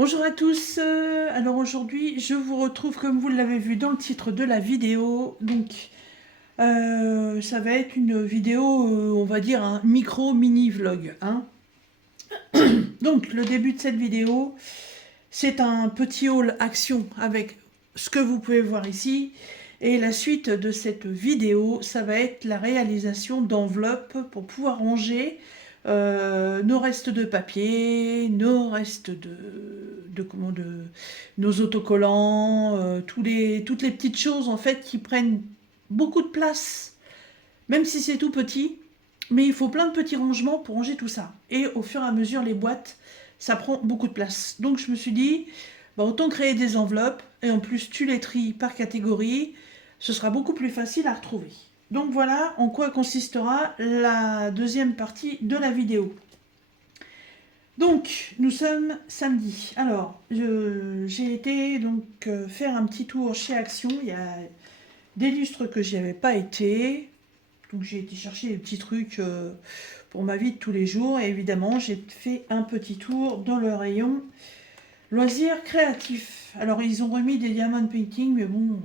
Bonjour à tous, alors aujourd'hui je vous retrouve comme vous l'avez vu dans le titre de la vidéo, donc ça va être une vidéo, on va dire un mini vlog, hein. Donc le début de cette vidéo, c'est un petit haul action avec ce que vous pouvez voir ici, et la suite de cette vidéo, ça va être la réalisation d'enveloppes pour pouvoir ranger nos restes de papier, nos restes de nos autocollants, toutes les petites choses en fait qui prennent beaucoup de place, même si c'est tout petit, mais il faut plein de petits rangements pour ranger tout ça. Et au fur et à mesure, les boîtes, ça prend beaucoup de place. Donc je me suis dit, bah, autant créer des enveloppes, et en plus tu les tries par catégorie, ce sera beaucoup plus facile à retrouver. Donc voilà en quoi consistera la deuxième partie de la vidéo. Donc, nous sommes samedi. Alors, j'ai été donc faire un petit tour chez Action. Il y a des lustres que j'y avais pas été. Donc, j'ai été chercher des petits trucs pour ma vie de tous les jours. Et évidemment, j'ai fait un petit tour dans le rayon loisirs créatifs. Alors, ils ont remis des diamond painting, mais bon,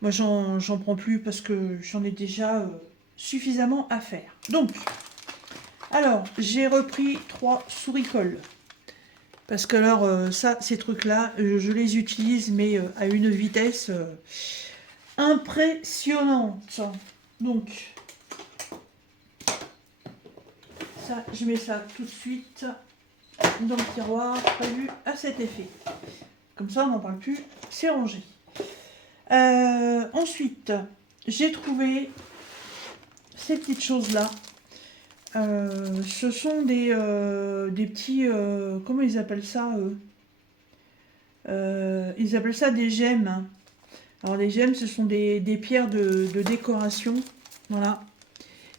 moi, j'en prends plus parce que j'en ai déjà suffisamment à faire. Donc, alors, j'ai repris 3 souris-colles. Parce que alors, ça, ces trucs-là, je les utilise, mais à une vitesse impressionnante. Donc, ça, je mets ça tout de suite dans le tiroir prévu à cet effet. Comme ça, on n'en parle plus, c'est rangé. Ensuite, j'ai trouvé ces petites choses-là. Ce sont des petits... comment ils appellent ça ils appellent ça des gemmes. Alors les gemmes, ce sont des pierres de décoration. Voilà.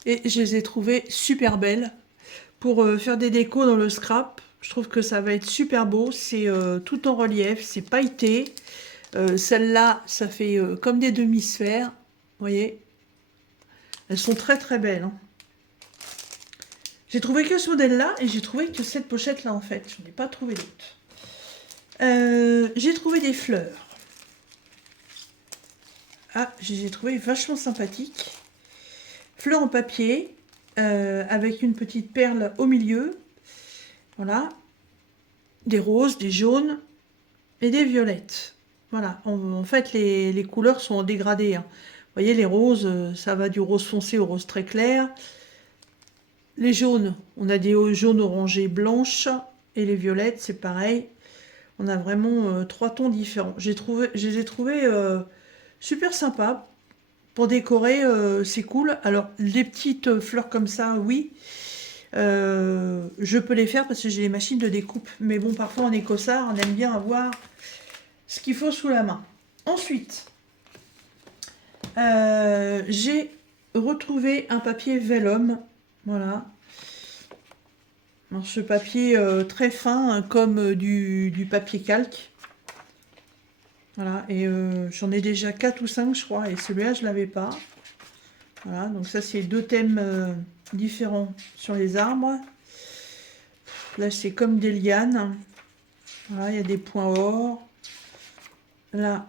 Et je les ai trouvées super belles. Pour faire des décos dans le scrap, je trouve que ça va être super beau. C'est tout en relief, c'est pailleté. Celles-là, ça fait comme des demi-sphères. Vous voyez, elles sont très très belles, hein. J'ai trouvé que ce modèle-là et j'ai trouvé que cette pochette-là, en fait. Je n'en ai pas trouvé d'autres. J'ai trouvé des fleurs. Ah, je les ai trouvées vachement sympathiques. Fleurs en papier, avec une petite perle au milieu. Voilà. Des roses, des jaunes et des violettes. Voilà. En fait, les couleurs sont en dégradé, hein. Vous voyez, les roses, ça va du rose foncé au rose très clair. Les jaunes, on a des jaunes orangés blanches. Et les violettes, c'est pareil. On a vraiment 3 tons différents. Je les ai trouvés super sympas. Pour décorer, c'est cool. Alors, les petites fleurs comme ça, oui. Je peux les faire parce que j'ai les machines de découpe. Mais bon, parfois en écossard, on aime bien avoir ce qu'il faut sous la main. Ensuite, j'ai retrouvé un papier vellum. Voilà. Alors, ce papier très fin, hein, comme du papier calque. Voilà, et j'en ai déjà 4 ou 5, je crois, et celui-là, je ne l'avais pas. Voilà, donc ça, c'est 2 thèmes différents sur les arbres. Là, c'est comme des lianes. Voilà, il y a des points or. Là,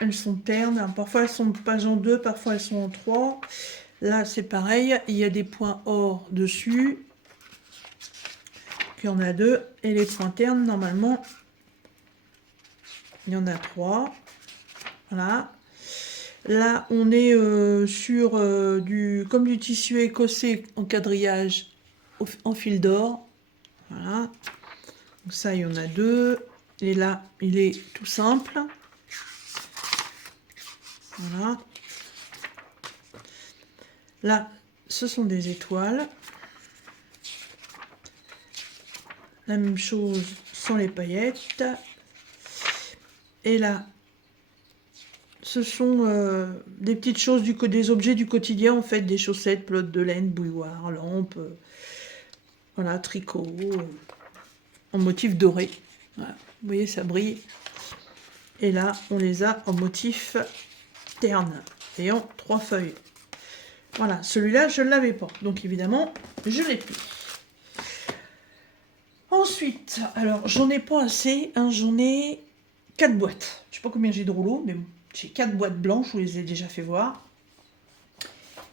elles sont ternes. Parfois, elles sont pages en 2, parfois, elles sont en 3. Là, c'est pareil, il y a des points or dessus. Puis, il y en a 2. Et les points ternes, normalement, il y en a 3. Voilà. Là, on est sur comme du tissu écossais en quadrillage en fil d'or. Voilà. Donc ça, il y en a 2. Et là, il est tout simple. Voilà. Là, ce sont des étoiles. La même chose sans les paillettes. Et là, ce sont des petites choses, des objets du quotidien, en fait, des chaussettes, pelotes de laine, bouilloire, lampe, voilà, tricot, en motif doré. Voilà. Vous voyez, ça brille. Et là, on les a en motif terne, et en 3 feuilles. Voilà, celui-là, je ne l'avais pas. Donc, évidemment, je l'ai pris. Ensuite, Ensuite, alors j'en ai pas assez, hein, j'en ai 4 boîtes. Je sais pas combien j'ai de rouleaux, mais bon, j'ai 4 boîtes blanches, je vous les ai déjà fait voir.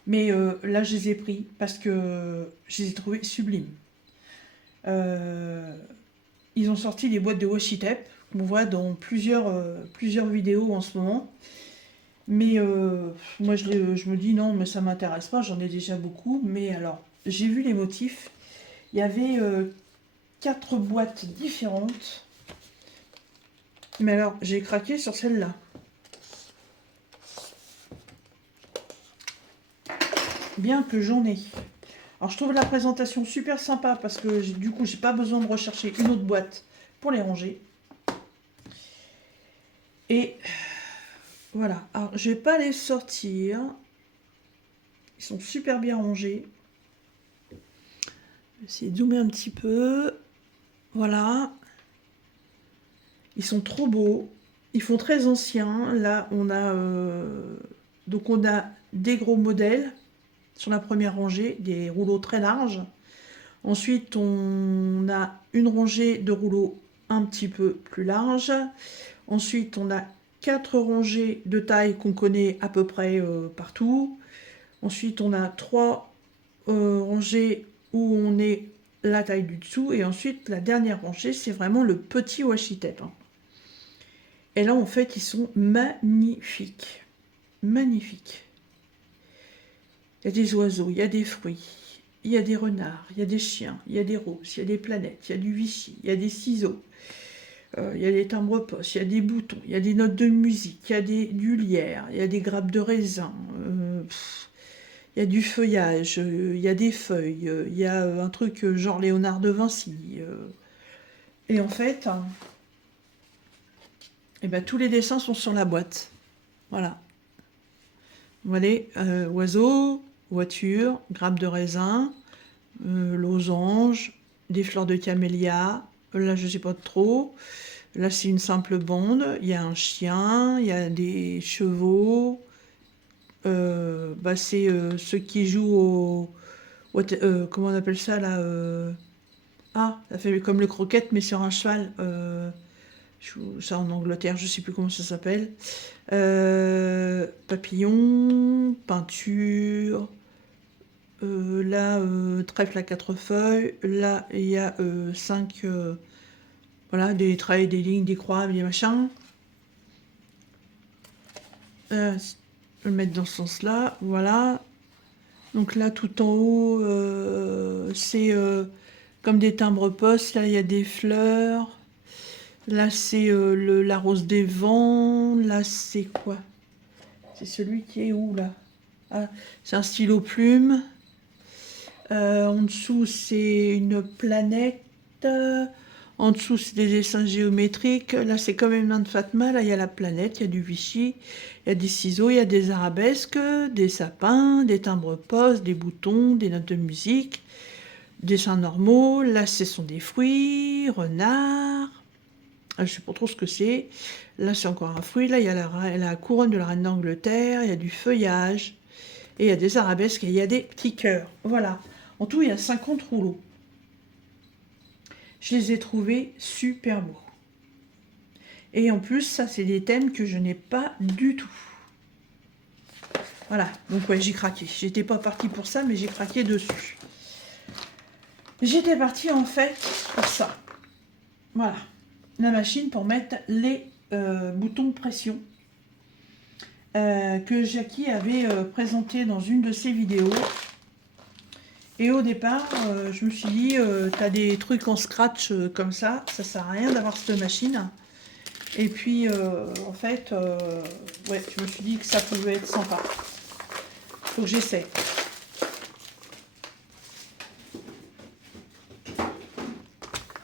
Mais là, je les ai pris parce que je les ai trouvés sublimes. Ils ont sorti les boîtes de washi tape qu'on voit dans plusieurs vidéos en ce moment. Mais moi, je me dis non, mais ça m'intéresse pas, j'en ai déjà beaucoup. Mais alors, j'ai vu les motifs. Il y avait 4 boîtes différentes. Mais alors, j'ai craqué sur celle-là. Bien que j'en ai. Alors, je trouve la présentation super sympa parce que du coup, j'ai pas besoin de rechercher une autre boîte pour les ranger. Et voilà. Alors, je vais pas les sortir. Ils sont super bien rangés. Je vais essayer de zoomer un petit peu. Voilà. Ils sont trop beaux. Ils font très anciens. Là, on a donc on a des gros modèles sur la première rangée, des rouleaux très larges. Ensuite, on a une rangée de rouleaux un petit peu plus large. Ensuite, on a 4 rangées de taille qu'on connaît à peu près partout. Ensuite, on a 3 rangées où on est la taille du dessous. Et ensuite, la dernière rangée, c'est vraiment le petit washi tape. Et là, en fait, ils sont magnifiques. Magnifiques. Il y a des oiseaux, il y a des fruits, il y a des renards, il y a des chiens, il y a des roses, il y a des planètes, il y a du Vichy, il y a des ciseaux, il y a des timbres-poste, il y a des boutons, il y a des notes de musique, il y a du lierre, il y a des grappes de raisin, il y a du feuillage, il y a des feuilles, il y a un truc genre Léonard de Vinci. Et en fait, eh ben, tous les dessins sont sur la boîte. Voilà. Vous voyez, oiseaux, voiture, grappes de raisin, losange, des fleurs de camélia. Là, je sais pas trop. Là, c'est une simple bande. Il y a un chien, il y a des chevaux. C'est ceux qui jouent comment on appelle ça là ça fait comme le croquette, mais sur un cheval. Ça en Angleterre, je sais plus comment ça s'appelle. Papillon, peinture. Là, trèfle à 4 feuilles. Là, il y a 5, voilà, des traits, des lignes, des croix, des machins. Je vais le mettre dans ce sens-là, voilà. Donc là, tout en haut, c'est comme des timbres-poste. Là, il y a des fleurs. Là, c'est la rose des vents. Là, c'est quoi? C'est celui qui est où, là? Ah, c'est un stylo plume. En dessous, c'est une planète. En dessous, c'est des dessins géométriques. Là, c'est comme une main de Fatma. Là, il y a la planète, il y a du Vichy, il y a des ciseaux, il y a des arabesques, des sapins, des timbres-poste, des boutons, des notes de musique, dessins normaux. Là, ce sont des fruits, renards. Je ne sais pas trop ce que c'est. Là, c'est encore un fruit. Là, il y a la couronne de la reine d'Angleterre. Il y a du feuillage. Et il y a des arabesques et il y a des petits cœurs. Voilà. En tout, il y a 50 rouleaux. Je les ai trouvés super beaux. Et en plus, ça, c'est des thèmes que je n'ai pas du tout. Voilà. Donc, ouais, j'ai craqué. J'étais pas partie pour ça, mais j'ai craqué dessus. J'étais partie, en fait, pour ça. Voilà. La machine pour mettre les boutons de pression que Jackie avait présenté dans une de ses vidéos. Et au départ, je me suis dit, t'as des trucs en scratch comme ça sert à rien d'avoir cette machine. Et puis, en fait, ouais, je me suis dit que ça pouvait être sympa. Faut que j'essaie.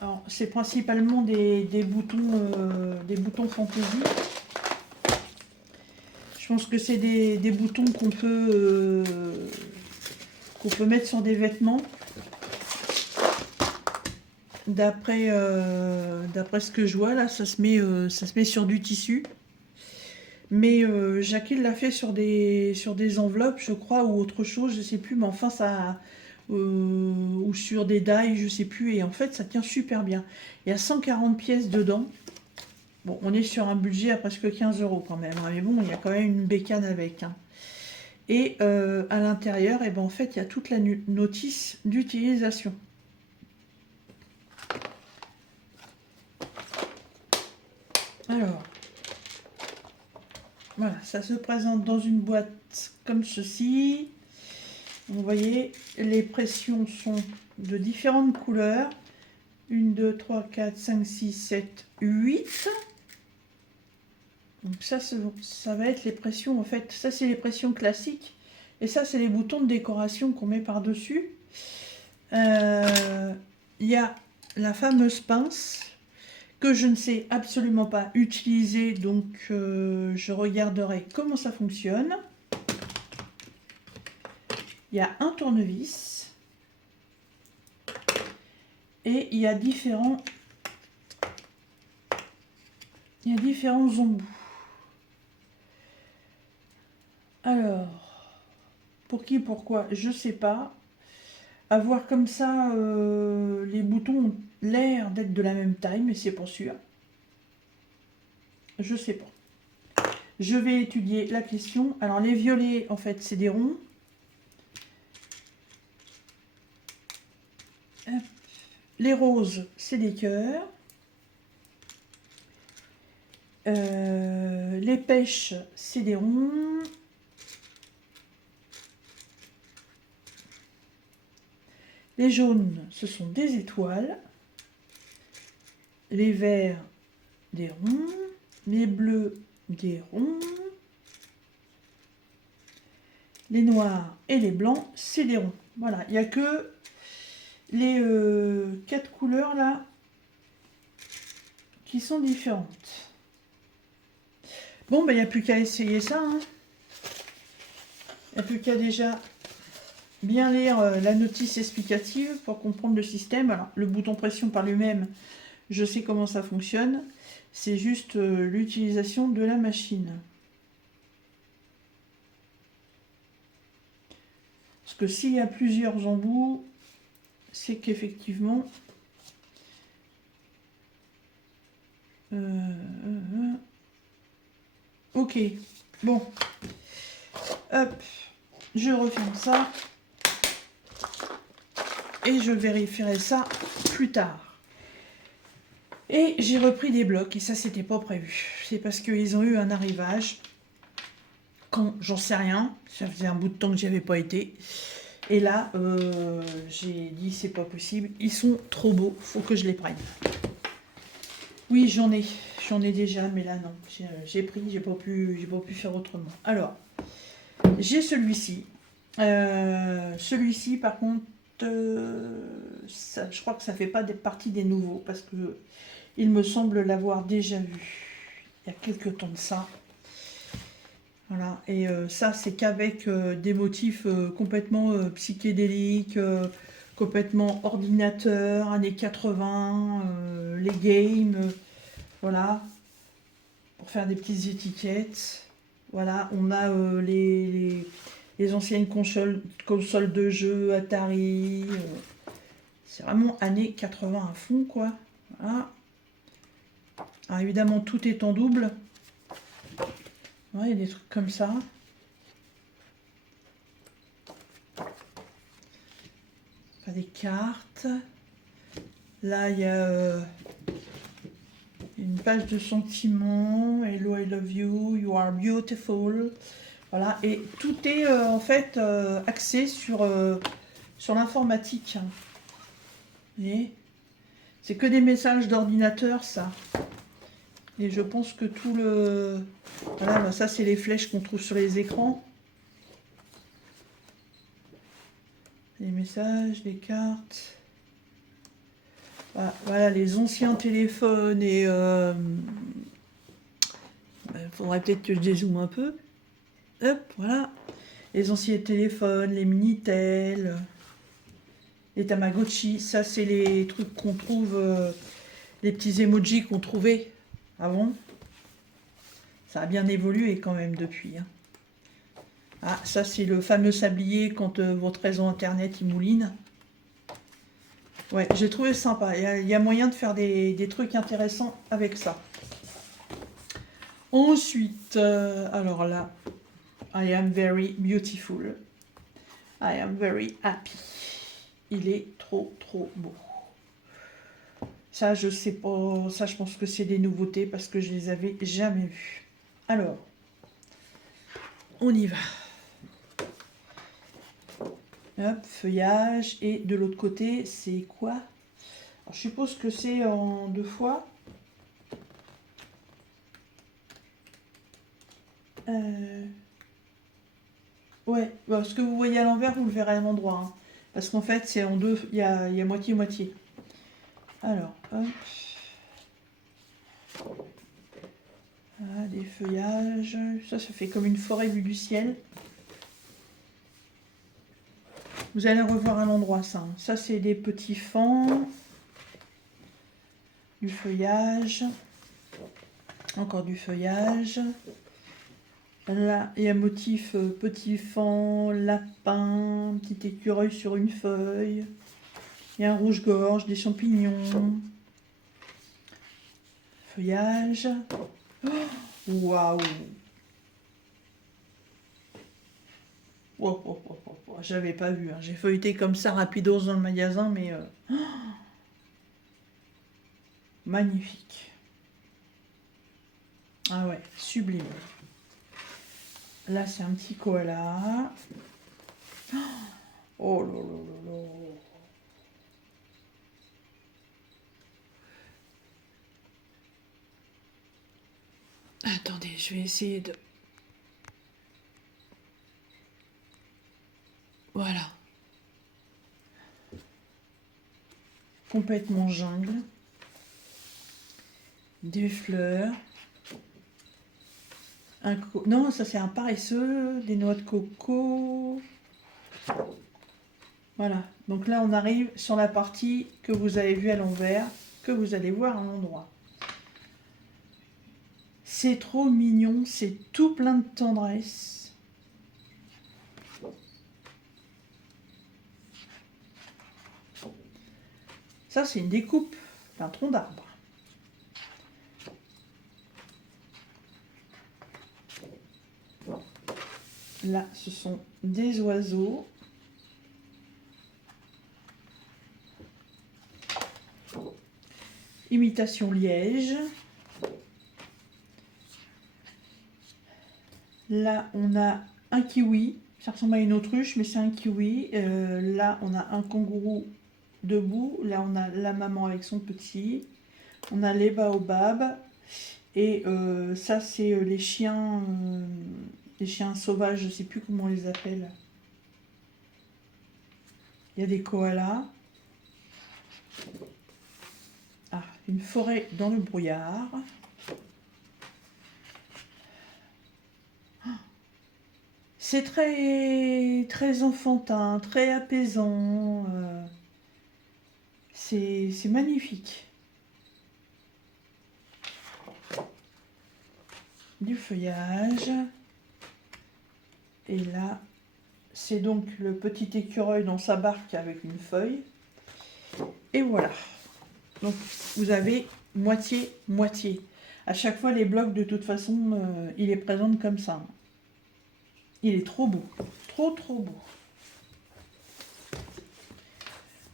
Alors, c'est principalement des boutons fantaisie. Je pense que c'est des boutons qu'on peut mettre sur des vêtements. D'après ce que je vois, là, ça se met sur du tissu. Mais Jackie l'a fait sur des enveloppes, je crois, ou autre chose, je sais plus. Mais enfin, ça, ou sur des die, je sais plus. Et en fait, ça tient super bien. Il y a 140 pièces dedans. Bon, on est sur un budget à presque 15 € quand même, hein, mais bon, il y a quand même une bécane avec. Hein. Et à l'intérieur, et ben, en fait, il y a toute la notice d'utilisation. Alors, voilà, ça se présente dans une boîte comme ceci. Vous voyez, les pressions sont de différentes couleurs. 1, 2, 3, 4, 5, 6, 7, 8. Donc ça va être les pressions, en fait. Ça, c'est les pressions classiques. Et ça, c'est les boutons de décoration qu'on met par-dessus. Il y a la fameuse pince que je ne sais absolument pas utiliser. Donc, je regarderai comment ça fonctionne. Il y a un tournevis. Et il y a différents embouts. Alors, pour qui, pourquoi, je sais pas. À voir comme ça, les boutons ont l'air d'être de la même taille, mais c'est pas sûr. Je sais pas. Je vais étudier la question. Alors, les violets, en fait, c'est des ronds. Les roses, c'est des cœurs. Les pêches, c'est des ronds. Les jaunes, ce sont des étoiles. Les verts, des ronds. Les bleus, des ronds. Les noirs et les blancs, c'est des ronds. Voilà, il n'y a que les 4 couleurs là qui sont différentes. Bon, ben il n'y a plus qu'à essayer ça. Hein. Il n'y a plus qu'à déjà bien lire la notice explicative pour comprendre le système. Alors, le bouton pression par lui-même, je sais comment ça fonctionne. C'est juste l'utilisation de la machine. Parce que s'il y a plusieurs embouts, c'est qu'effectivement... Ok, bon. Hop, je referme ça. Et je vérifierai ça plus tard. Et j'ai repris des blocs, et ça, c'était pas prévu. C'est parce qu'ils ont eu un arrivage. Quand, j'en sais rien. Ça faisait un bout de temps que j'y avais pas été. Et là, j'ai dit, c'est pas possible. Ils sont trop beaux, faut que je les prenne. Oui, j'en ai déjà, mais là, non. J'ai pris, j'ai pas pu faire autrement. Alors, j'ai celui-ci. Celui-ci, par contre, je crois que ça fait pas partie des nouveaux, parce que il me semble l'avoir déjà vu il y a quelques temps de ça. Voilà, et ça c'est qu'avec des motifs complètement psychédéliques, complètement ordinateur, années 80, les games, voilà, pour faire des petites étiquettes. Voilà, on a les anciennes consoles de jeux, Atari. C'est vraiment années 80 à fond, quoi. Voilà. Alors évidemment, tout est en double. Ouais, il y a des trucs comme ça. Pas des cartes. Là, il y a une page de sentiments. Hello, I love you. You are beautiful. Voilà, et tout est en fait axé sur l'informatique. Vous voyez ? C'est que des messages d'ordinateur, ça. Et je pense que tout le... Voilà, ben ça c'est les flèches qu'on trouve sur les écrans. Les messages, les cartes. Voilà, les anciens téléphones et... faudrait peut-être que je dézoome un peu. Hop, voilà. Les anciens téléphones, les Minitel, les Tamagotchi. Ça c'est les trucs qu'on trouve... les petits emojis qu'on trouvait avant. Ça a bien évolué quand même depuis. Hein. Ah, ça c'est le fameux sablier quand votre réseau internet il mouline. Ouais, j'ai trouvé sympa. Il y a moyen de faire des trucs intéressants avec ça. Ensuite, alors là, I am very beautiful. I am very happy. Il est trop beau. Ça, je sais pas. Ça, je pense que c'est des nouveautés parce que je les avais jamais vues. Alors, on y va. Hop, feuillage. Et de l'autre côté, c'est quoi? Alors, je suppose que c'est en 2 fois. Ouais, bah, ce que vous voyez à l'envers, vous le verrez à l'endroit. Hein. Parce qu'en fait, c'est en deux, il y a moitié-moitié. Alors, hop. Voilà, des feuillages. Ça fait comme une forêt vue du ciel. Vous allez revoir à l'endroit ça. Hein. Ça, c'est des petits fans. Du feuillage. Encore du feuillage. Là, il y a motif petit fan, lapin, petit écureuil sur une feuille. Il y a un rouge-gorge, des champignons. Feuillage. Waouh! J'avais pas vu. Hein. J'ai feuilleté comme ça rapidos dans le magasin, mais magnifique. Ah ouais, sublime. Là, c'est un petit koala. Oh là là là là. Attendez, je vais essayer de... Voilà. Complètement jungle. Des fleurs. Non, ça c'est un paresseux. Des noix de coco. Voilà. Donc là, on arrive sur la partie que vous avez vue à l'envers, que vous allez voir à l'endroit. C'est trop mignon, c'est tout plein de tendresse. Ça, c'est une découpe d'un tronc d'arbre. Là, ce sont des oiseaux. Imitation liège. Là, on a un kiwi. Ça ressemble à une autruche, mais c'est un kiwi. Là, on a un kangourou debout. Là, on a la maman avec son petit. On a les baobabs. Et ça, c'est les chiens sauvages. Je ne sais plus comment on les appelle. Il y a des koalas. Ah, une forêt dans le brouillard. C'est très enfantin, très apaisant. C'est magnifique. Du feuillage. Et là, c'est donc le petit écureuil dans sa barque avec une feuille. Et voilà. Donc, vous avez moitié-moitié. À chaque fois, les blocs, de toute façon, il les présente comme ça. Il est trop beau. Trop beau.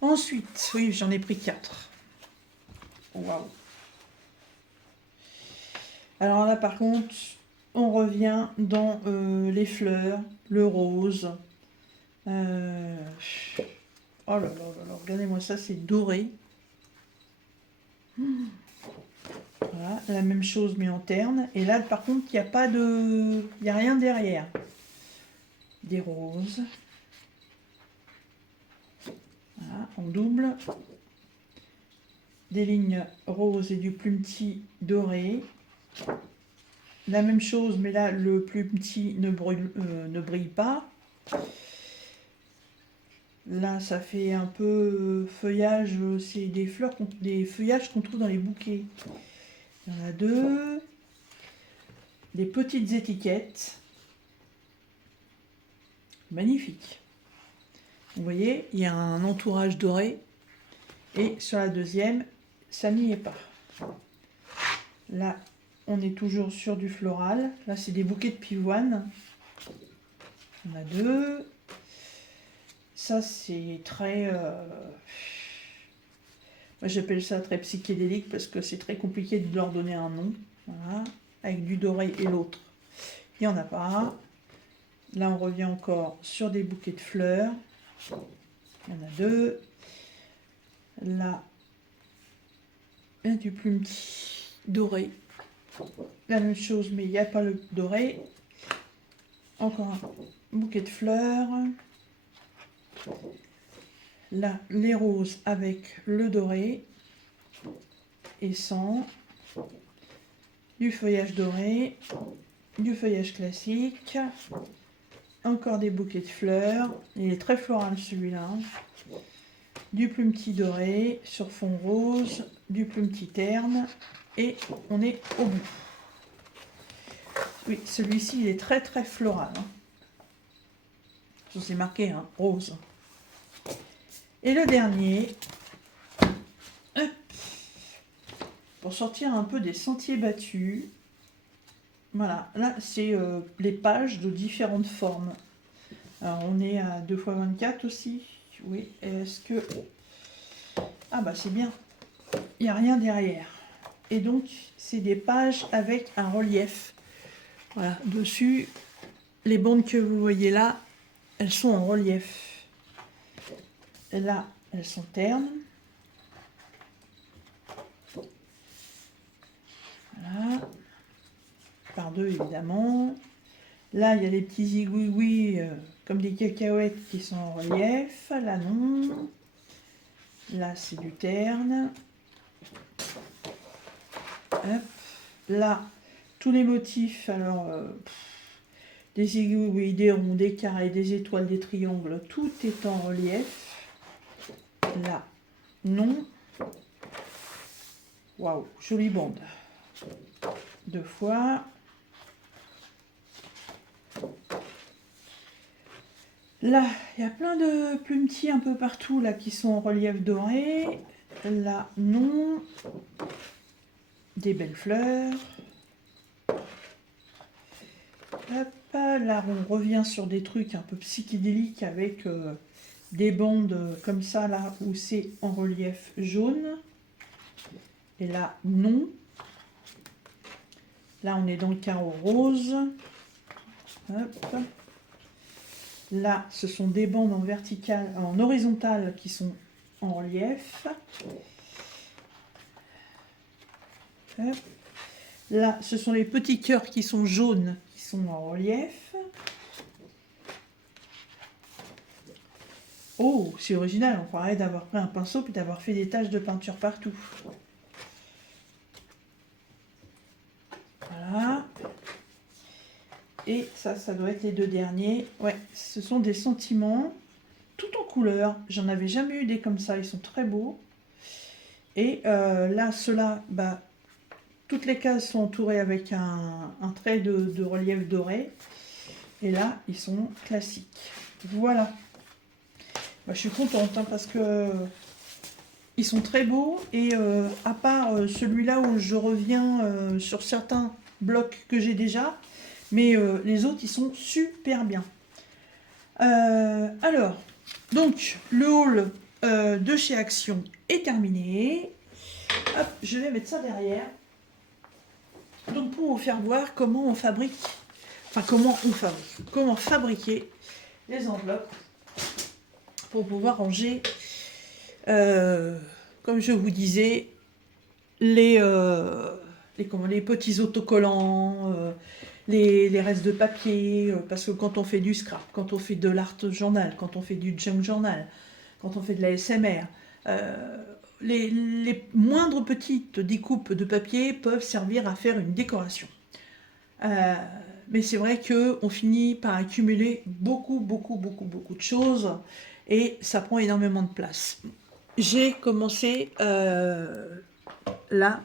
Ensuite, oui, j'en ai pris 4. Waouh. Alors là, par contre, on revient dans les fleurs, le rose. Oh là là là là, regardez-moi ça, c'est doré. Voilà, la même chose mais en terne. Et là, par contre, il n'y a rien derrière. Des roses. Voilà, en double. Des lignes roses et du plumetis doré. La même chose, mais là, le plumetis ne brille pas. Là, ça fait un peu feuillage. C'est des fleurs, des feuillages qu'on trouve dans les bouquets. Il y en a 2. Des petites étiquettes. Magnifique. Vous voyez, il y a un entourage doré. Et sur la deuxième, ça n'y est pas. Là, on est toujours sur du floral. Là, c'est des bouquets de pivoine. On a deux. Ça, c'est très... moi, j'appelle ça très psychédélique parce que c'est très compliqué de leur donner un nom. Voilà. Avec du doré et l'autre, il n'y en a pas. Là, on revient encore sur des bouquets de fleurs. Il y en a deux. Là, il y a du plumetis doré. La même chose, mais il n'y a pas le doré. Encore un bouquet de fleurs. Là, les roses avec le doré. Et sans. Du feuillage doré. Du feuillage classique. Encore des bouquets de fleurs. Il est très floral celui-là. Du plumetis doré sur fond rose. Du plumetis terne. Et on est au bout. Oui, celui-ci, il est très très floral. Ça, c'est marqué, hein, rose. Et le dernier, hop, pour sortir un peu des sentiers battus. Voilà, là, c'est les pages de différentes formes. Alors, on est à 2x24 aussi. Oui, est-ce que... Ah bah, c'est bien. Il n'y a rien derrière. Et donc, c'est des pages avec un relief. Voilà, dessus, les bandes que vous voyez là, elles sont en relief. Et là, elles sont ternes. Voilà. Par deux, évidemment. Là, il y a les petits zigouigouis, comme des cacahuètes qui sont en relief. Là, non. Là, c'est du terne. Hop. Là, tous les motifs, alors, des aiguilles, des ronds, des carrés, des étoiles, des triangles, tout est en relief. Là, non. Waouh, jolie bande. Deux fois. Là, il y a plein de plumetis un peu partout là qui sont en relief doré. Là, non. Des belles fleurs. Hop, là, on revient sur des trucs un peu psychédéliques avec des bandes comme ça, là, où c'est en relief jaune. Et là, non. Là, on est dans le carreau rose. Hop. Là, ce sont des bandes en verticale, en horizontale qui sont en relief. Hop. Là, ce sont les petits cœurs qui sont jaunes, qui sont en relief. Oh, c'est original, on croirait d'avoir pris un pinceau et d'avoir fait des taches de peinture partout. Voilà. Et ça doit être les deux derniers. Ouais, ce sont des sentiments, tout en couleur. J'en avais jamais eu des comme ça, ils sont très beaux. Et là, ceux-là, bah, toutes les cases sont entourées avec un trait de relief doré. Et là, ils sont classiques. Voilà. Bah, je suis contente hein, parce que ils sont très beaux. Et à part celui-là où je reviens sur certains blocs que j'ai déjà, mais les autres, ils sont super bien. Alors, donc, le haul de chez Action est terminé. Hop, je vais mettre ça derrière. Donc, pour vous faire voir comment on fabrique, comment fabriquer les enveloppes pour pouvoir ranger, comme je vous disais, les petits autocollants, les restes de papier, parce que quand on fait du scrap, quand on fait de l'art journal, quand on fait du junk journal, quand on fait de la SMR, les moindres petites découpes de papier peuvent servir à faire une décoration. Mais c'est vrai qu'on finit par accumuler beaucoup de choses et ça prend énormément de place. J'ai commencé là,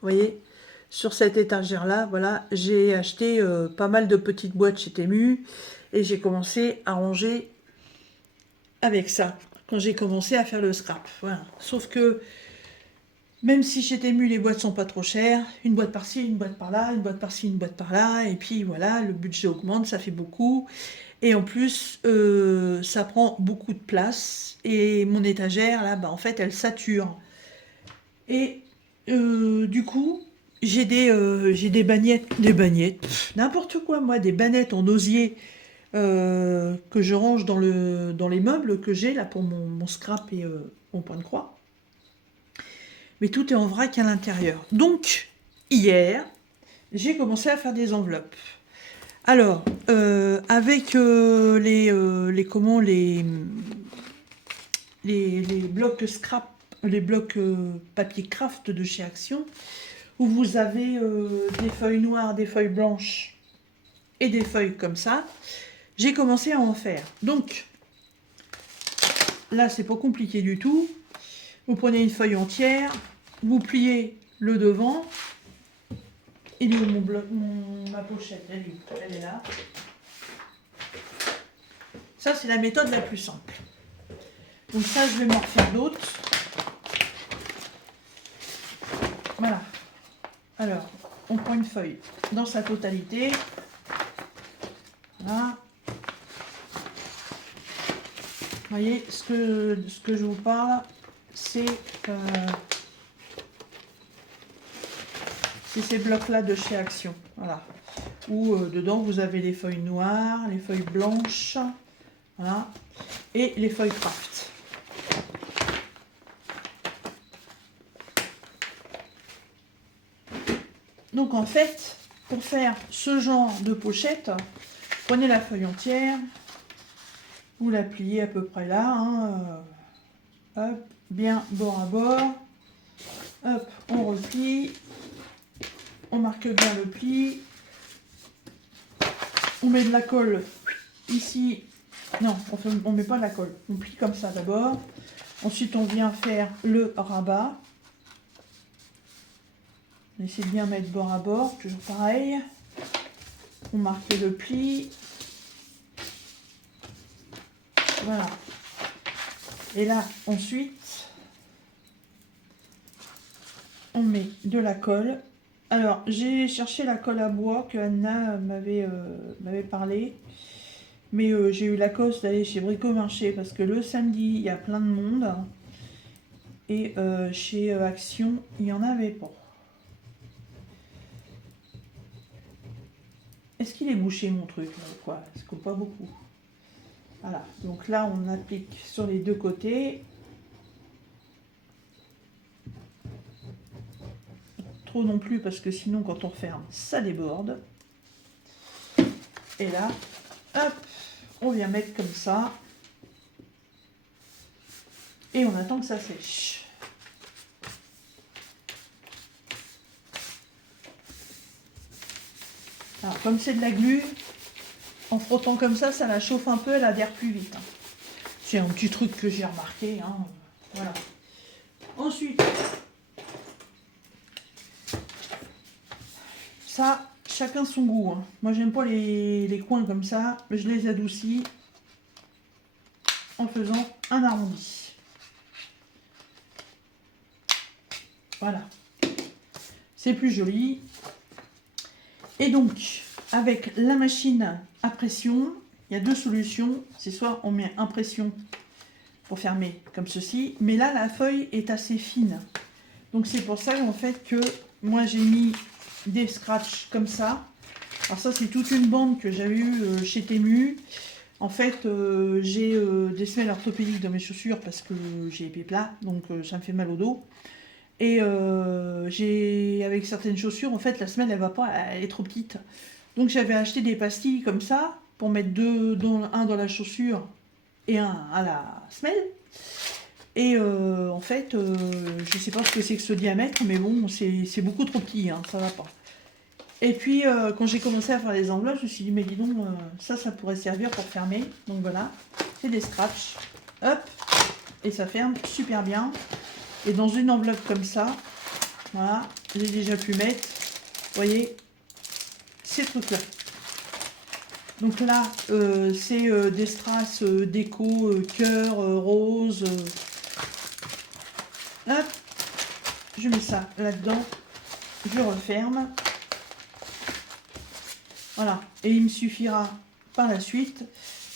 vous voyez, sur cette étagère là, voilà, j'ai acheté pas mal de petites boîtes chez Temu Et j'ai commencé à ranger avec ça, quand j'ai commencé à faire le scrap. Voilà. Sauf que, même si chez Temu, les boîtes sont pas trop chères, une boîte par-ci, une boîte par-là, une boîte par-ci, une boîte par-là, et puis voilà, le budget augmente, ça fait beaucoup. Et en plus, ça prend beaucoup de place. Et mon étagère, là, bah, en fait, elle sature. Et du coup, j'ai des bagnettes, n'importe quoi, moi, des bannettes en osier que je range dans les meubles que j'ai là pour mon scrap et mon point de croix. Mais tout est en vrac à l'intérieur. Donc, hier, j'ai commencé à faire des enveloppes. Alors, avec les blocs scrap, les blocs papier craft de chez Action, où vous avez des feuilles noires, des feuilles blanches et des feuilles comme ça, j'ai commencé à en faire. Donc, là, c'est pas compliqué du tout. Vous prenez une feuille entière, vous pliez le devant. Il est où mon bloc, ma pochette? Elle est où? Elle est là. Ça, c'est la méthode la plus simple. Donc ça, je vais m'en refaire d'autres. Voilà. Alors, on prend une feuille dans sa totalité. Voilà. Vous voyez, ce que je vous parle, c'est ces blocs-là de chez Action. Voilà. Où dedans, vous avez les feuilles noires, les feuilles blanches, voilà, et les feuilles craft. Donc en fait, pour faire ce genre de pochette, prenez la feuille entière, vous la pliez à peu près là, hein, hop, bien bord à bord, hop, on replie, on marque bien le pli, on met de la colle ici, non, on met pas de la colle, on plie comme ça d'abord, ensuite on vient faire le rabat. On essaie de bien mettre bord à bord, toujours pareil. On marque le pli. Voilà. Et là, ensuite, on met de la colle. Alors, j'ai cherché la colle à bois que Anna m'avait parlé. Mais j'ai eu la coste d'aller chez Bricomarché parce que le samedi, il y a plein de monde. Et chez Action, il n'y en avait pas. Est-ce qu'il est bouché mon truc là, ou quoi? Est-ce que pas beaucoup? Voilà, donc là on applique sur les deux côtés. Trop non plus parce que sinon quand on ferme, ça déborde. Et là, hop, on vient mettre comme ça. Et on attend que ça sèche. Alors comme c'est de la glu, en frottant comme ça la chauffe un peu, elle adhère plus vite. C'est un petit truc que j'ai remarqué. Hein. Voilà. Ensuite, ça, chacun son goût. Hein. Moi, j'aime pas les coins comme ça. Je les adoucis en faisant un arrondi. Voilà. C'est plus joli. Et donc, avec la machine à pression, il y a deux solutions. C'est soit on met impression pour fermer comme ceci, mais là, la feuille est assez fine. Donc, c'est pour ça en fait que moi, j'ai mis des scratchs comme ça. Alors ça, c'est toute une bande que j'avais eue chez Temu. En fait, j'ai des semelles orthopédiques dans mes chaussures parce que j'ai les pieds plats, donc ça me fait mal au dos. Et j'ai, avec certaines chaussures, en fait, la semelle, elle va pas, elle est trop petite. Donc j'avais acheté des pastilles comme ça, pour mettre un dans la chaussure et un à la semelle. Et en fait, je sais pas ce que c'est que ce diamètre, mais bon, c'est beaucoup trop petit, hein, ça va pas. Et puis, quand j'ai commencé à faire les enveloppes, je me suis dit, mais dis donc, ça pourrait servir pour fermer. Donc voilà, c'est des scratchs. Hop, et ça ferme super bien. Et dans une enveloppe comme ça, voilà, j'ai déjà pu mettre, vous voyez, ces trucs-là. Donc là, c'est des strass déco, cœur, rose. Hop, je mets ça là-dedans. Je referme. Voilà. Et il me suffira par la suite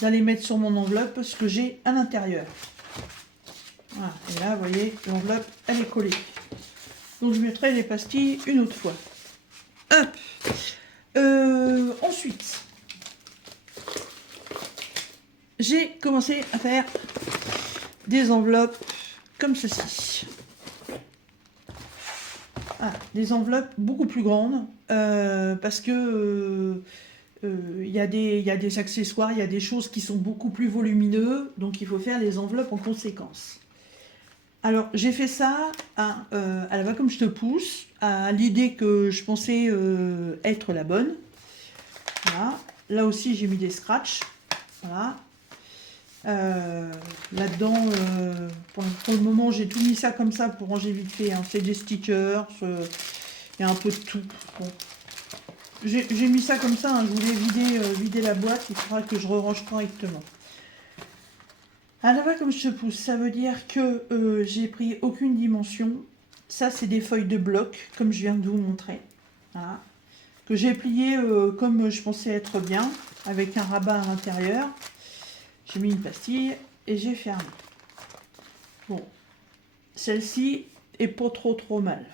d'aller mettre sur mon enveloppe ce que j'ai à l'intérieur. Voilà. Et là, vous voyez, l'enveloppe, elle est collée. Donc je mettrai les pastilles une autre fois. Hop. Ensuite, j'ai commencé à faire des enveloppes comme ceci. Ah, des enveloppes beaucoup plus grandes parce que il y a des accessoires, il y a des choses qui sont beaucoup plus volumineux, donc il faut faire les enveloppes en conséquence. Alors j'ai fait ça à la va comme je te pousse, à l'idée que je pensais être la bonne. Voilà. Là aussi j'ai mis des scratchs. Voilà. Là-dedans, pour le moment, j'ai tout mis ça comme ça pour ranger vite fait. Hein. C'est des stickers, il y a un peu de tout. Bon. J'ai mis ça comme ça, hein. Je voulais vider la boîte, il faudra que je re-range correctement. À la va comme je te pousse, ça veut dire que j'ai pris aucune dimension. Ça, c'est des feuilles de bloc, comme je viens de vous montrer. Voilà. Que j'ai plié comme je pensais être bien, avec un rabat à l'intérieur. J'ai mis une pastille et j'ai fermé. Bon, celle-ci est pas trop mal.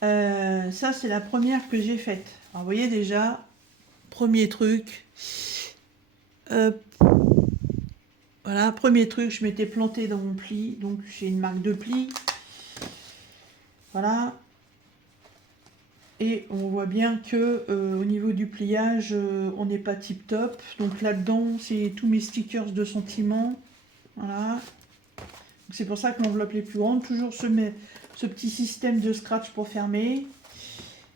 Ça, c'est la première que j'ai faite. Alors, vous voyez déjà, premier truc. Voilà, premier truc, je m'étais plantée dans mon pli. Donc, j'ai une marque de pli. Voilà. Et on voit bien que au niveau du pliage, on n'est pas tip top. Donc là-dedans, c'est tous mes stickers de sentiments. Voilà. C'est pour ça que l'enveloppe est plus grande. Toujours ce petit système de scratch pour fermer.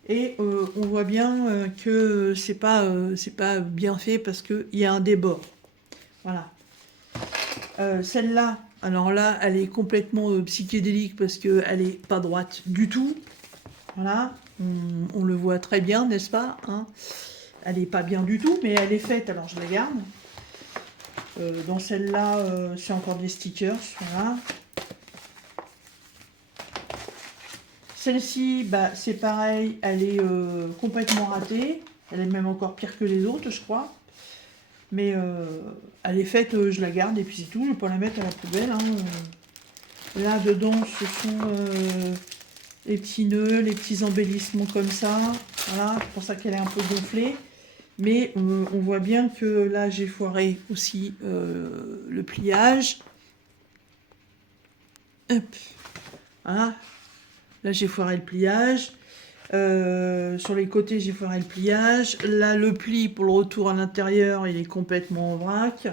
Et on voit bien que c'est pas bien fait parce qu'il y a un débord. Voilà. Celle-là, alors là, elle est complètement psychédélique parce qu'elle n'est pas droite du tout. Voilà. On le voit très bien, n'est-ce pas, hein? Elle n'est pas bien du tout, mais elle est faite, alors je la garde. Dans celle-là, c'est encore des stickers, voilà. Celle-ci, bah, c'est pareil, elle est complètement ratée. Elle est même encore pire que les autres, je crois. Mais elle est faite, je la garde et puis c'est tout. Je ne vais pas la mettre à la poubelle. Hein. Là, dedans, ce sont les petits nœuds, les petits embellissements comme ça. Voilà, c'est pour ça qu'elle est un peu gonflée. Mais on voit bien que là, j'ai foiré aussi le pliage. Hop. Voilà. Là, j'ai foiré le pliage. Sur les côtés, j'ai foiré le pliage. Là, le pli pour le retour à l'intérieur, il est complètement en vrac.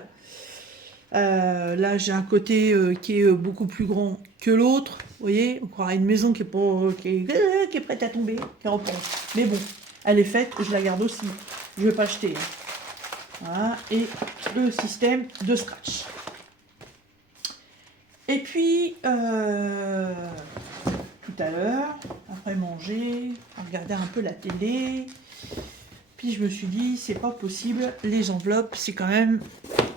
Là, j'ai un côté qui est beaucoup plus grand que l'autre. Vous voyez, on croirait une maison qui est prête à tomber, qui est en pente. Mais bon, elle est faite, je la garde aussi. Je ne vais pas acheter. Voilà, et le système de scratch. Et puis, tout à l'heure, après manger, on regardait un peu la télé. Puis je me suis dit, c'est pas possible, les enveloppes, c'est quand même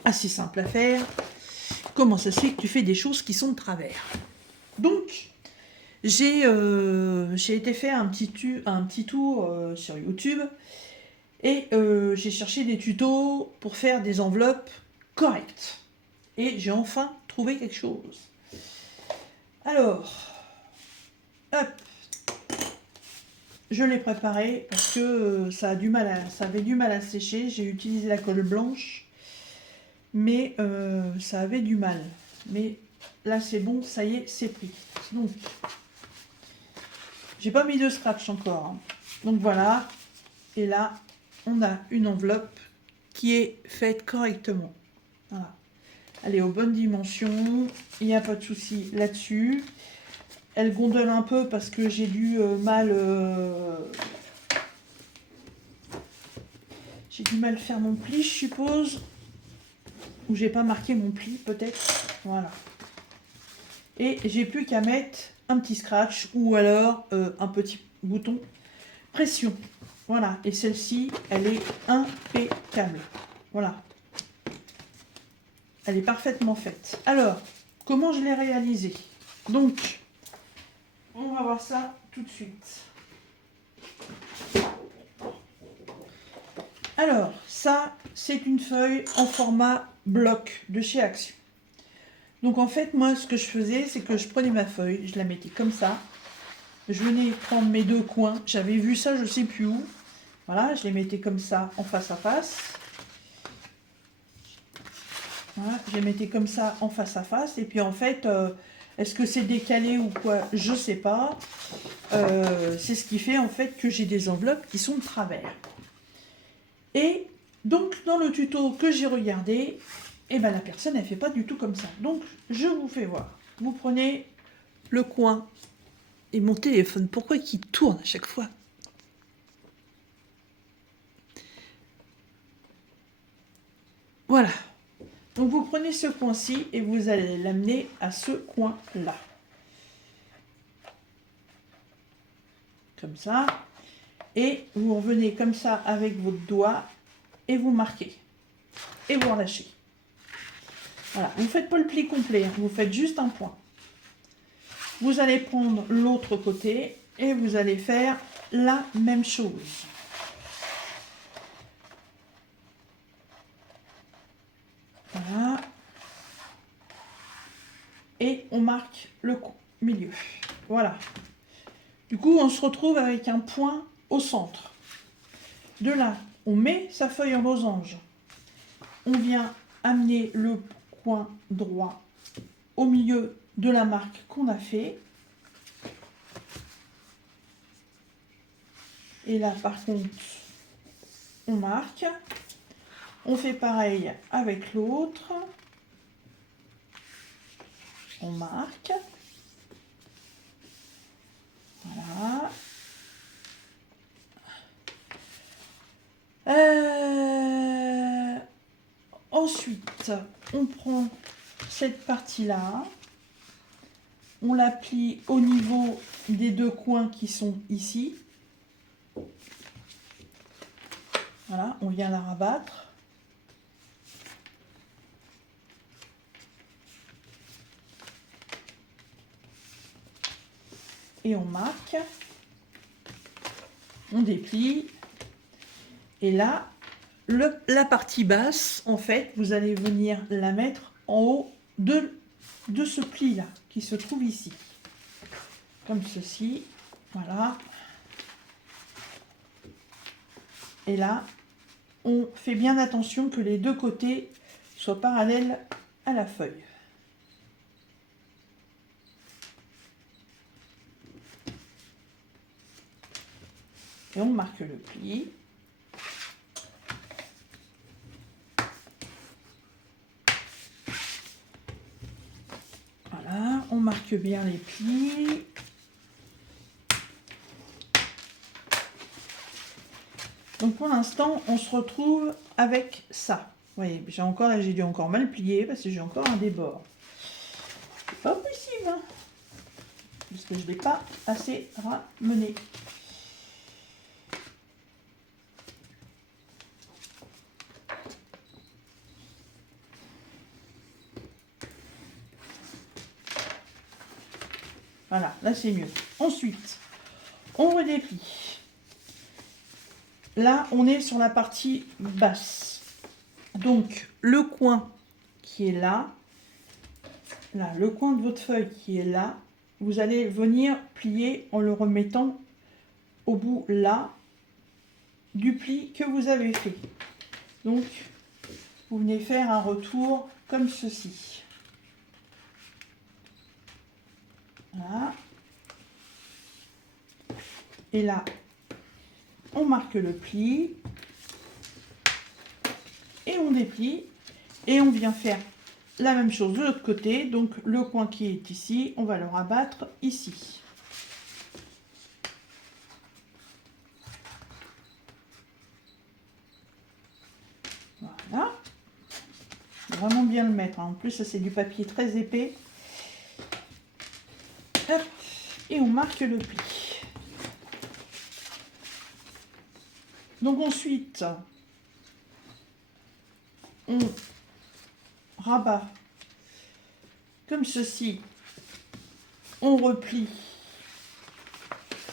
assez simple à faire. Comment ça se fait que tu fais des choses qui sont de travers? Donc, j'ai été faire un petit tour sur YouTube et j'ai cherché des tutos pour faire des enveloppes correctes. Et j'ai enfin trouvé quelque chose. Alors, hop, je l'ai préparé parce que ça avait du mal à sécher. J'ai utilisé la colle blanche, mais ça avait du mal. Mais là, c'est bon, ça y est, c'est pris. Donc, j'ai pas mis de scratch encore. Hein. Donc voilà. Et là, on a une enveloppe qui est faite correctement. Voilà. Elle est aux bonnes dimensions. Il n'y a pas de souci là-dessus. Elle gondole un peu parce que j'ai dû j'ai du mal faire mon pli, je suppose. Ou j'ai pas marqué mon pli, peut-être. Voilà. Et j'ai plus qu'à mettre un petit scratch ou alors un petit bouton pression. Voilà, et celle-ci, elle est impeccable. Voilà. Elle est parfaitement faite. Alors, comment je l'ai réalisée? Donc, on va voir ça tout de suite. Alors, ça, c'est une feuille en format bloc de chez Action. Donc en fait, moi, ce que je faisais, c'est que je prenais ma feuille, je la mettais comme ça. Je venais prendre mes deux coins. J'avais vu ça, je ne sais plus où. Voilà, je les mettais comme ça, en face à face. Voilà, je les mettais comme ça, en face à face. Et puis en fait, est-ce que c'est décalé ou quoi? Je ne sais pas. C'est ce qui fait en fait que j'ai des enveloppes qui sont de travers. Et donc, dans le tuto que j'ai regardé, eh ben, la personne, elle ne fait pas du tout comme ça. Donc, je vous fais voir. Vous prenez le coin et mon téléphone. Pourquoi il tourne à chaque fois? Voilà. Donc, vous prenez ce coin-ci et vous allez l'amener à ce coin-là. Comme ça. Et vous revenez comme ça avec votre doigt et vous marquez. Et vous relâchez. Voilà. Vous ne faites pas le pli complet, hein. Vous faites juste un point. Vous allez prendre l'autre côté et vous allez faire la même chose. Voilà. Et on marque le milieu. Voilà. Du coup, on se retrouve avec un point au centre. De là, on met sa feuille en losange. On vient amener le coin droit au milieu de la marque qu'on a fait. Et là, par contre, on marque. On fait pareil avec l'autre. On marque. Voilà. Ensuite, on prend cette partie-là. On la plie au niveau des deux coins qui sont ici. Voilà, on vient la rabattre. Et on marque. On déplie. Et là, la partie basse, en fait, vous allez venir la mettre en haut de ce pli-là, qui se trouve ici. Comme ceci. Voilà. Et là, on fait bien attention que les deux côtés soient parallèles à la feuille. Et on marque le pli. Voilà, on marque bien les plis. Donc pour l'instant, on se retrouve avec ça. Vous voyez, j'ai dû encore mal plier parce que j'ai encore un débord. C'est pas possible, hein, parce que je ne l'ai pas assez ramené. Voilà, là c'est mieux. Ensuite, on redéplie. Là, on est sur la partie basse. Donc, le coin qui est là, le coin de votre feuille qui est là, vous allez venir plier en le remettant au bout là du pli que vous avez fait. Donc, vous venez faire un retour comme ceci. Voilà. Et là, on marque le pli et on déplie et on vient faire la même chose de l'autre côté. Donc le coin qui est ici, on va le rabattre ici. Voilà. Vraiment bien le mettre. En plus, ça c'est du papier très épais. Hop. Et on marque le pli. Donc ensuite, on rabat comme ceci, on replie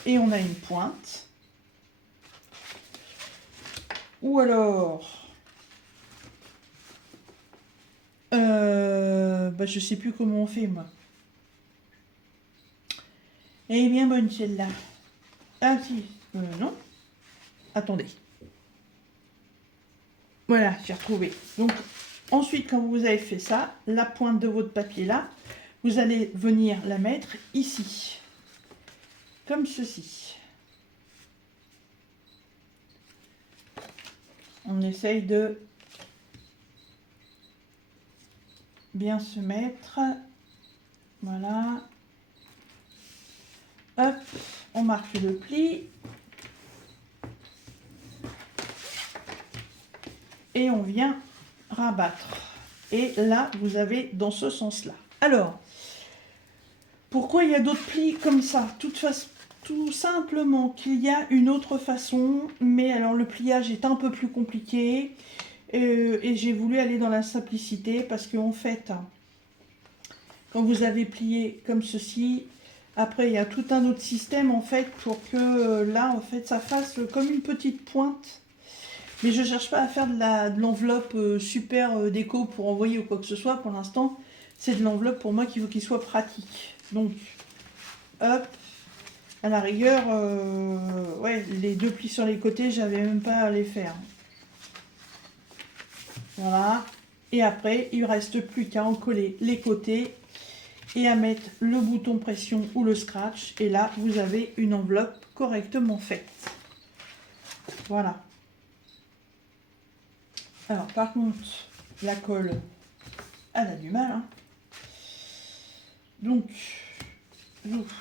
et on a une pointe. Ou alors, je sais plus comment on fait moi. Elle est bien bonne celle-là. Ah si, non. Attendez. Voilà, j'ai retrouvé. Donc, ensuite, quand vous avez fait ça, la pointe de votre papier là, vous allez venir la mettre ici. Comme ceci. On essaye de bien se mettre. Voilà. Hop, on marque le pli. Et on vient rabattre. Et là, vous avez dans ce sens-là. Alors, pourquoi il y a d'autres plis comme ça? Tout simplement qu'il y a une autre façon, mais alors le pliage est un peu plus compliqué. Et j'ai voulu aller dans la simplicité parce qu'en fait, quand vous avez plié comme ceci, après il y a tout un autre système en fait pour que là en fait ça fasse comme une petite pointe. Mais je ne cherche pas à faire de l'enveloppe super déco pour envoyer ou quoi que ce soit. Pour l'instant, c'est de l'enveloppe pour moi qu'il faut qu'il soit pratique. Donc, hop, à la rigueur, ouais, les deux plis sur les côtés, j'avais même pas à les faire. Voilà. Et après, il ne reste plus qu'à en coller les côtés et à mettre le bouton pression ou le scratch. Et là, vous avez une enveloppe correctement faite. Voilà. Alors, par contre, la colle, elle a du mal. Hein. Donc, j'ouvre.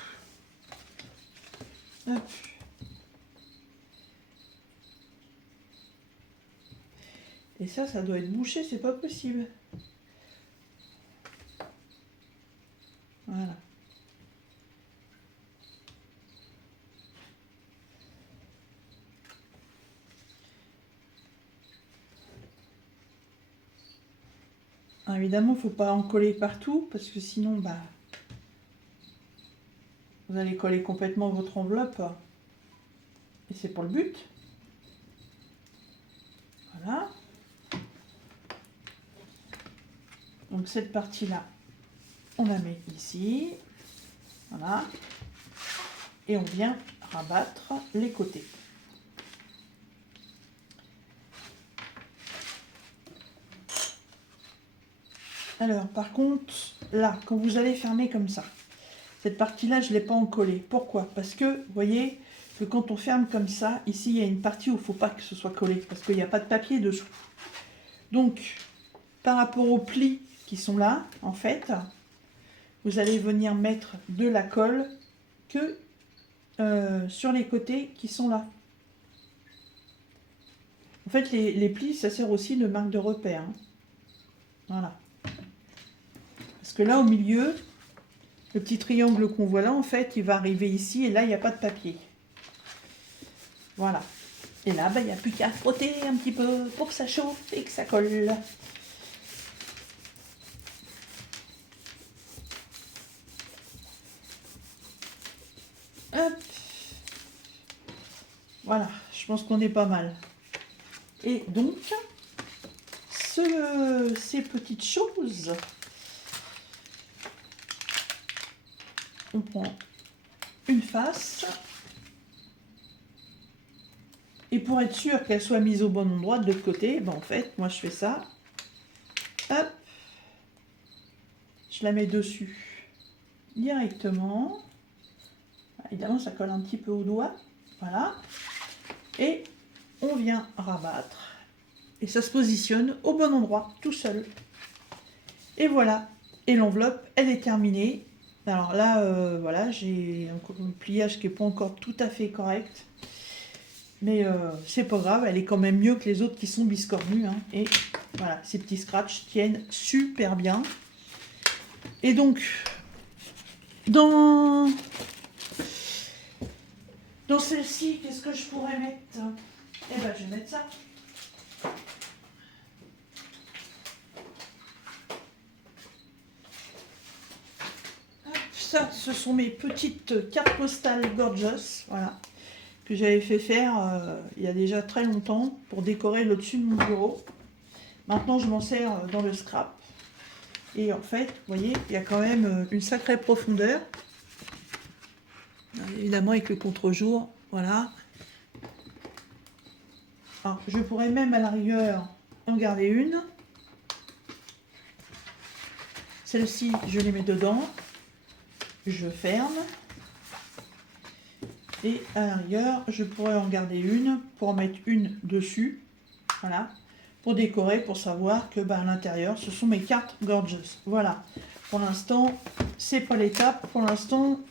Hop. Et ça doit être bouché, c'est pas possible. Voilà. Alors, évidemment, il ne faut pas en coller partout, parce que sinon, vous allez coller complètement votre enveloppe. Et c'est pour le but. Voilà. Donc cette partie-là, on la met ici. Voilà. Et on vient rabattre les côtés. Alors, par contre, là, quand vous allez fermer comme ça, cette partie-là, je ne l'ai pas encollée. Pourquoi? Parce que, vous voyez, que quand on ferme comme ça, ici, il y a une partie où il ne faut pas que ce soit collé, parce qu'il n'y a pas de papier dessous. Donc, par rapport aux plis qui sont là, en fait, vous allez venir mettre de la colle que sur les côtés qui sont là. En fait, les plis, ça sert aussi de marque de repère. Hein. Voilà. Parce que là, au milieu, le petit triangle qu'on voit là, en fait, il va arriver ici, et là, il n'y a pas de papier. Voilà. Et là, il n'y a plus qu'à frotter un petit peu pour que ça chauffe et que ça colle. Hop. Voilà, je pense qu'on est pas mal. Et donc, ces petites choses, on prend une face. Et pour être sûr qu'elle soit mise au bon endroit de l'autre côté, en fait, moi je fais ça. Hop. Je la mets dessus directement. Évidemment, ça colle un petit peu au doigt. Voilà. Et on vient rabattre. Et ça se positionne au bon endroit, tout seul. Et voilà. Et l'enveloppe, elle est terminée. Alors là, voilà, j'ai un pliage qui n'est pas encore tout à fait correct. Mais c'est pas grave, elle est quand même mieux que les autres qui sont biscornues. Hein. Et voilà, ces petits scratchs tiennent super bien. Et donc, dans celle-ci, qu'est-ce que je pourrais mettre? Et ben je vais mettre ça. Ça, ce sont mes petites cartes postales Gorgeous, voilà, que j'avais fait faire il y a déjà très longtemps pour décorer le dessus de mon bureau. Maintenant, je m'en sers dans le scrap. Et en fait, vous voyez, il y a quand même une sacrée profondeur. Évidemment, avec le contre-jour, voilà. Alors, je pourrais même à la rigueur en garder une. Celle-ci, je les mets dedans. Je ferme. Et à la rigueur, je pourrais en garder une pour en mettre une dessus. Voilà. Pour décorer, pour savoir que à l'intérieur, ce sont mes cartes Gorgeous. Voilà. Pour l'instant, c'est pas l'étape. Pour l'instant,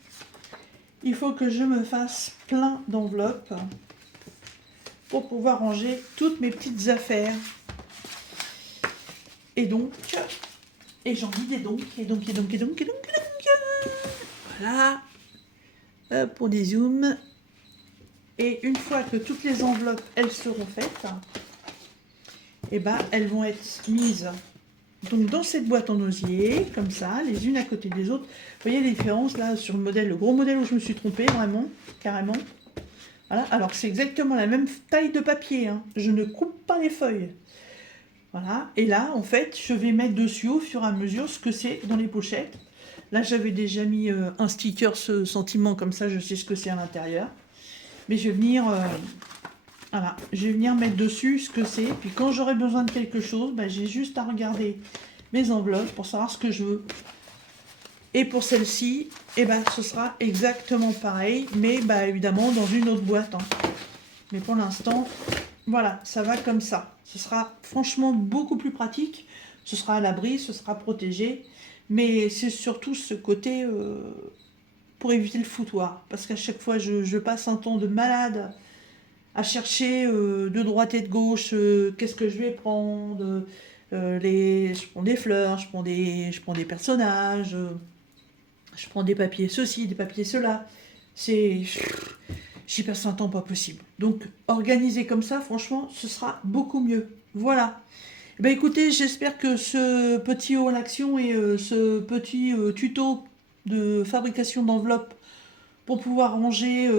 il faut que je me fasse plein d'enveloppes pour pouvoir ranger toutes mes petites affaires. Et donc, j'en dis des donc, et donc. Voilà. Hop, on dézoome. Et une fois que toutes les enveloppes, elles seront faites, et elles vont être mises donc dans cette boîte en osier, comme ça, les unes à côté des autres. Vous voyez la différence là sur le modèle, le gros modèle où je me suis trompée, vraiment, carrément. Voilà, alors que c'est exactement la même taille de papier, hein. Je ne coupe pas les feuilles. Voilà, et là, en fait, je vais mettre dessus au fur et à mesure ce que c'est dans les pochettes. Là, j'avais déjà mis un sticker ce sentiment, comme ça, je sais ce que c'est à l'intérieur. Mais je vais venir, voilà, je vais venir mettre dessus ce que c'est. Puis quand j'aurai besoin de quelque chose, j'ai juste à regarder mes enveloppes pour savoir ce que je veux. Et pour celle-ci, ce sera exactement pareil, mais évidemment dans une autre boîte, hein. Mais pour l'instant, voilà, ça va comme ça. Ce sera franchement beaucoup plus pratique. Ce sera à l'abri, ce sera protégé. Mais c'est surtout ce côté pour éviter le foutoir. Parce qu'à chaque fois, je passe un temps de malade à chercher de droite et de gauche qu'est-ce que je vais prendre. Je prends des fleurs, je prends des personnages, je prends des papiers ceci, des papiers cela. J'y passe un temps pas possible. Donc, organiser comme ça, franchement, ce sera beaucoup mieux. Voilà. Écoutez, j'espère que ce petit haul action et ce petit tuto de fabrication d'enveloppes pour pouvoir ranger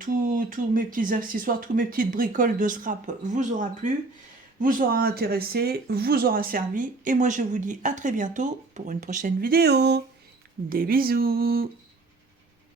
tous mes petits accessoires, tous mes petites bricoles de scrap vous aura plu, vous aura intéressé, vous aura servi. Et moi, je vous dis à très bientôt pour une prochaine vidéo. Des bisous!